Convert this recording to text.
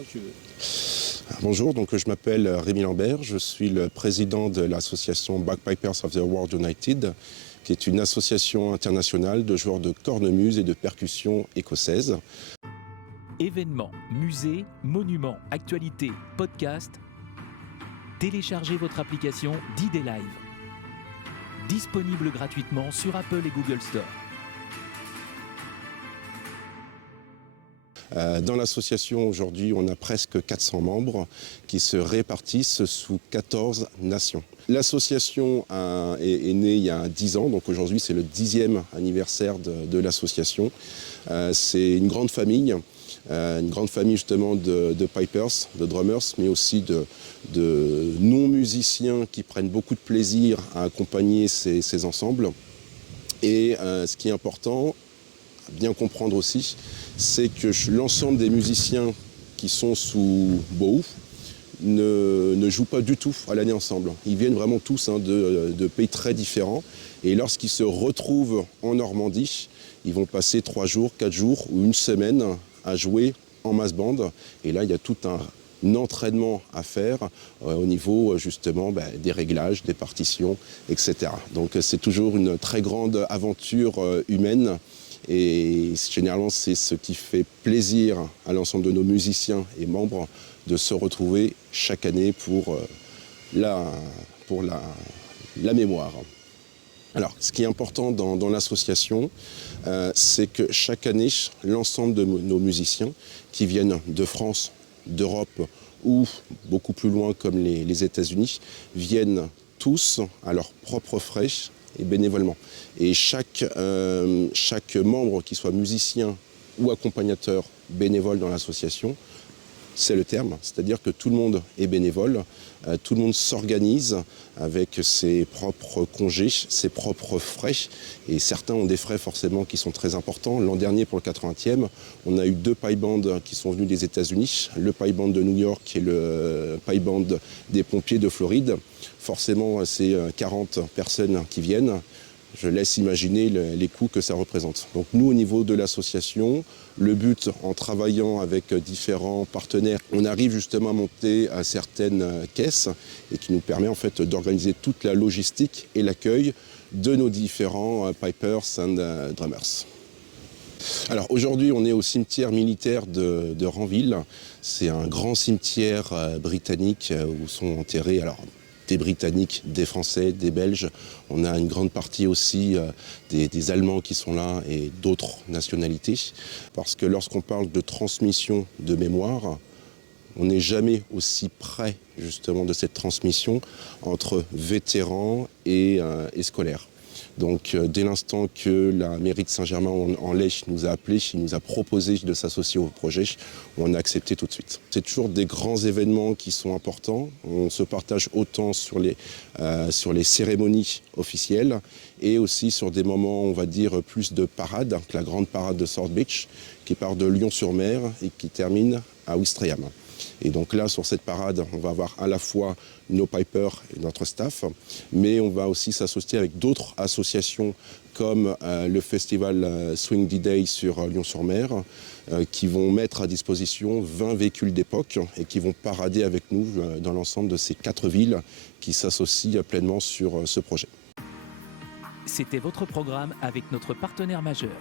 quand tu veux. Bonjour, donc je m'appelle Rémi Lambert, je suis le président de l'association Bagpipers of the World United, qui est une association internationale de joueurs de cornemuse et de percussion écossaise. Événements, musées, monuments, actualités, podcasts. Téléchargez votre application D-Day Live. Disponible gratuitement sur Apple et Google Store. Dans l'association, aujourd'hui, on a presque 400 membres qui se répartissent sous 14 nations. L'association est née il y a 10 ans, donc aujourd'hui c'est le 10e anniversaire de l'association. C'est une grande famille justement de pipers, de drummers, mais aussi de non-musiciens qui prennent beaucoup de plaisir à accompagner ces ensembles. Et ce qui est important, à bien comprendre aussi, c'est que l'ensemble des musiciens qui sont sous Bohou ne jouent pas du tout à l'année ensemble. Ils viennent vraiment tous de pays très différents. Et lorsqu'ils se retrouvent en Normandie, ils vont passer 3 jours, 4 jours ou une semaine à jouer en mass band. Et là, il y a tout un entraînement à faire au niveau justement des réglages, des partitions, etc. Donc c'est toujours une très grande aventure humaine. Et généralement, c'est ce qui fait plaisir à l'ensemble de nos musiciens et membres de se retrouver chaque année pour la mémoire. Alors, ce qui est important dans l'association, c'est que chaque année, l'ensemble de nos musiciens qui viennent de France, d'Europe ou beaucoup plus loin comme les États-Unis, viennent tous à leurs propres frais et bénévolement. Et chaque membre, qui soit musicien ou accompagnateur bénévole dans l'association, c'est le terme, c'est-à-dire que tout le monde est bénévole, tout le monde s'organise avec ses propres congés, ses propres frais, et certains ont des frais forcément qui sont très importants. L'an dernier, pour le 80e, on a eu 2 pipe bands qui sont venus des États-Unis, le pipe band de New York et le pipe band des pompiers de Floride. Forcément, c'est 40 personnes qui viennent. Je laisse imaginer les coûts que ça représente. Donc nous, au niveau de l'association, le but, en travaillant avec différents partenaires, on arrive justement à monter à certaines caisses et qui nous permet en fait d'organiser toute la logistique et l'accueil de nos différents pipers and drummers. Alors aujourd'hui, on est au cimetière militaire de Ranville. C'est un grand cimetière britannique où sont enterrés des Britanniques, des Français, des Belges. On a une grande partie aussi des Allemands qui sont là et d'autres nationalités. Parce que lorsqu'on parle de transmission de mémoire, on n'est jamais aussi près justement de cette transmission entre vétérans et scolaires. Donc dès l'instant que la mairie de Saint-Germain-en-Laye nous a appelés, nous a proposé de s'associer au projet, on a accepté tout de suite. C'est toujours des grands événements qui sont importants. On se partage autant sur les cérémonies officielles et aussi sur des moments, on va dire, plus de parade, la grande parade de Sword Beach, qui part de Lyon-sur-Mer et qui termine à Ouistreham. Et donc là, sur cette parade, on va avoir à la fois nos pipers et notre staff, mais on va aussi s'associer avec d'autres associations comme le festival Swing D-Day sur Lyon-sur-Mer, qui vont mettre à disposition 20 véhicules d'époque et qui vont parader avec nous dans l'ensemble de ces 4 villes qui s'associent pleinement sur ce projet. C'était votre programme avec notre partenaire majeur.